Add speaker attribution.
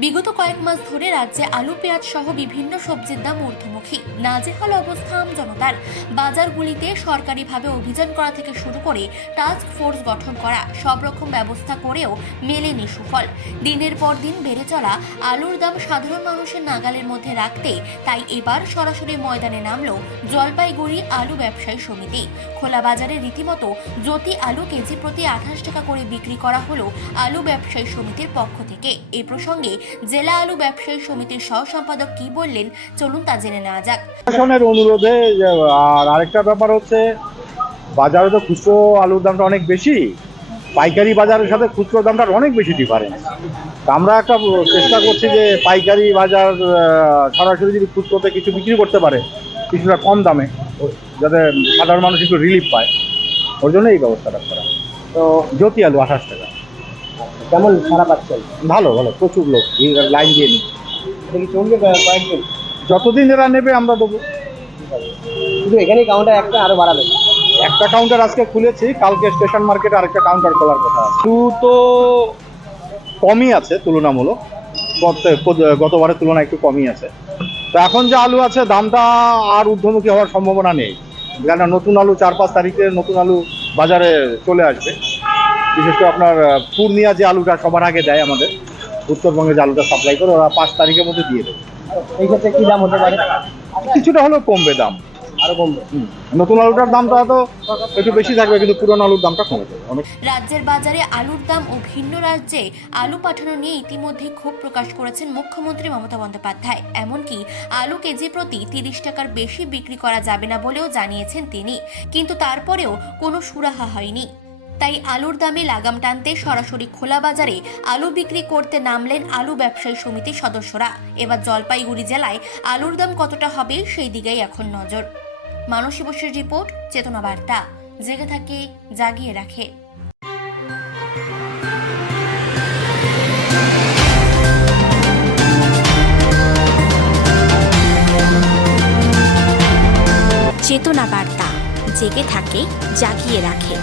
Speaker 1: বিগত কয়েক মাস ধরে রাজ্যে আলু, পেঁয়াজ সহ বিভিন্ন সবজির দাম ঊর্ধ্বমুখী। নাজেহাল অবস্থা আম জনতার। বাজারগুলিতে সরকারিভাবে অভিযান করা থেকে শুরু করে টাস্ক ফোর্স গঠন করা, সব রকম ব্যবস্থা করেও মেলেনি সুফল। দিনের পর দিন বেড়ে চলা আলুর দাম সাধারণ মানুষের নাগালের মধ্যে রাখতে তাই এবার সরাসরি ময়দানে নামল জলপাইগুড়ি আলু ব্যবসায়ী সমিতি। খোলা বাজারে রীতিমতো জ্যোতি আলু কেজি প্রতি আঠাশ টাকা করে বিক্রি করা হলো আলু ব্যবসায়ী সমিতির পক্ষ থেকে। এ প্রসঙ্গে জেলা আলু ব্যবসায়ী সমিতির সহ সম্পাদক কি বললেন, চলুন তা জেনে নেওয়া যাক।
Speaker 2: প্রশাসনের অনুরোধে আর আরেকটা ব্যাপার হচ্ছে, বাজারে তো খুচরো আলুর দামটা অনেক বেশি। পাইকারি বাজারের সাথে খুচরো দামটা অনেক বেশি ডিফারেন্স আমরা একটা চেষ্টা করছি যে, পাইকারি বাজার সরাসরি যদি খুচরোতে কিছু বিক্রি করতে পারে, কিছুটা কম দামে, যাতে সাধারণ মানুষ একটু রিলিফ পায়। ওর জন্য এই ব্যবস্থাটা করা। তো, জ্যোতি আলু আঠাশ টাকা।
Speaker 3: কেমন সারা পাচ্ছেন?
Speaker 2: ভালো ভালো প্রচুর লোক লাইন দিয়ে নিচ্ছে
Speaker 3: এটা কি চলবে কয়েকদিন
Speaker 2: যতদিন এরা নেবে আমরা দেবো।
Speaker 3: শুধু এখানেই কাউন্টার একটা আরও বাড়াবেন
Speaker 2: একটা কাউন্টার আজকে খুলেছি কালকে স্টেশন মার্কেটে আরেকটা কাউন্টার খোলার কথা আলু তো কমই আছে তুলনামূলক। গত- গত- গতবারের তুলনায় একটু কমই আছে। তো এখন যে আলু আছে দামটা আর ঊর্ধ্বমুখী হওয়ার সম্ভাবনা নেই। কেন নতুন আলু চার পাঁচ তারিখে নতুন আলু বাজারে চলে আসবে। বিশেষ করে আপনার পূর্ণিয়া যে আলুটা সবার আগে দেয় আমাদের উত্তরবঙ্গে যে আলুটা সাপ্লাই করে ওরা পাঁচ তারিখের মধ্যে দিয়ে দেবে
Speaker 3: এই ক্ষেত্রে কি দাম হতে পারে?
Speaker 2: কিছুটা হলেও কমবে দাম।
Speaker 3: আরও কমবে।
Speaker 2: নতুন আলুটার দামটা হয়তো একটু বেশি থাকবে কিন্তু পুরনো আলুর দামটা কমে যাবে। অনেক
Speaker 1: রাজ্যের বাজারে আলুর দাম ও ভিন্ন রাজ্যে আলু পাঠানো নিয়ে ইতিমধ্যে ক্ষোভ প্রকাশ করেছেন মুখ্যমন্ত্রী মমতা বন্দ্যোপাধ্যায়। এমনকি আলু কেজি প্রতি তিরিশ টাকার বেশি বিক্রি করা যাবে না বলেও জানিয়েছেন তিনি। কিন্তু তারপরেও কোনো সুরাহা হয়নি। তাই আলুর দামে লাগাম টানতে সরাসরি খোলা বাজারে আলু বিক্রি করতে নামলেন আলু ব্যবসায়ী সমিতির সদস্যরা। এবার জলপাইগুড়ি জেলায় আলুর দাম কতটা হবে সেই দিকেই এখন নজর। মানসী বসুর রিপোর্ট, চেতনা বার্তা। জেগে থাকে, জাগিয়ে রাখে।
Speaker 4: চেতনা বার্তা। জেগে থাকে, জাগিয়ে রাখে।